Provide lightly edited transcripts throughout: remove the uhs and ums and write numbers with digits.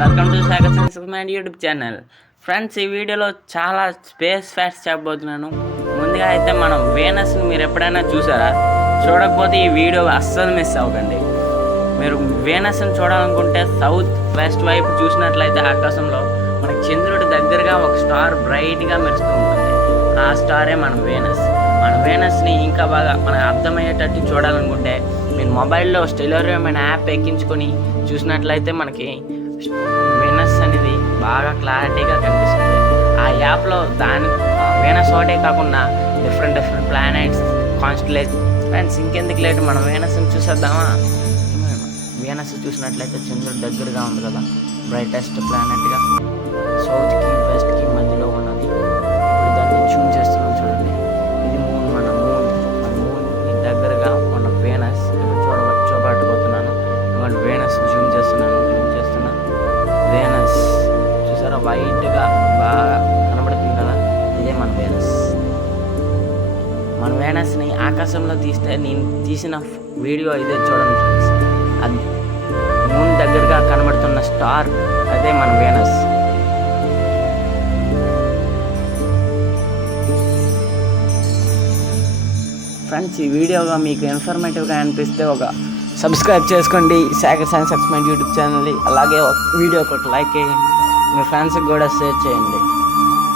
Welcome to Sagar science mind YouTube channel. Friends, ఈ వీడియోలో చాలా స్పేస్ ఫ్యాక్ట్స్ చెప్పబోతున్నాను. ముందుగా అయితే మనం వీనస్ని మీరు ఎప్పుడైనా చూసారా? చూడకపోతే ఈ వీడియో అస్సలు మిస్ అవ్వకండి. మీరు వీనస్ని చూడాలనుకుంటే సౌత్ వెస్ట్ వైపు చూసినట్లయితే ఆకాశంలో మనకి చంద్రుడి దగ్గరగా ఒక స్టార్ బ్రైట్గా మెరుస్తూ ఉంటుంది. ఆ స్టారే మన వీనస్. మన వీనస్ని ఇంకా బాగా మనకు అర్థమయ్యేటట్టు చూడాలనుకుంటే మీరు మొబైల్లో స్టెలోరియం అనే యాప్ ఎక్కించుకొని చూసినట్లయితే మనకి వీనస్ అనేది బాగా క్లారిటీగా కనిపిస్తుంది. ఆ యాప్లో వీనస్ ఒకటే కాకుండా డిఫరెంట్ ప్లానెట్స్, కాన్స్టలేషన్. ఫ్రెండ్స్, ఇంకెందుకు లేటు మనం వీనస్ని చూసేద్దామా? వీనస్ చూసినట్లయితే చంద్రుడి దగ్గరగా ఉంది కదా, బ్రైటెస్ట్ ప్లానెట్గా సౌత్కి వెస్ట్కి మధ్యలో ఉన్నది. ఇప్పుడు దాన్ని జూమ్ చేస్తున్నాం చూడండి. ఇది మూన్, మన మూన్కి దగ్గరగా ఉన్న వీనస్. ఇప్పుడు చూపట్టుకోతున్నాను. వీనస్ జూమ్ చేస్తున్నాను. వీనస్ చూసారా, వైట్గా బాగా కనబడుతుంది కదా, ఇదే మన వీనస్. మన వీనస్ని ఆకాశంలో తీస్తే నేను తీసిన వీడియో ఇదే చూడండి ఫ్రెండ్స్. అది మూన్ దగ్గరగా కనబడుతున్న స్టార్, అదే మన వీనస్. ఫ్రెండ్స్, ఈ వీడియోగా మీకు ఇన్ఫర్మేటివ్గా అనిపిస్తే ఒక సబ్స్క్రైబ్ చేసుకోండి సాగర్ సైన్స్ ఎక్స్పెరిమెంట్ యూట్యూబ్ ఛానల్ని. అలాగే వీడియో ఒకటి లైక్ చేయండి, మీ ఫ్రెండ్స్కి కూడా షేర్ చేయండి.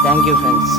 Thank you friends.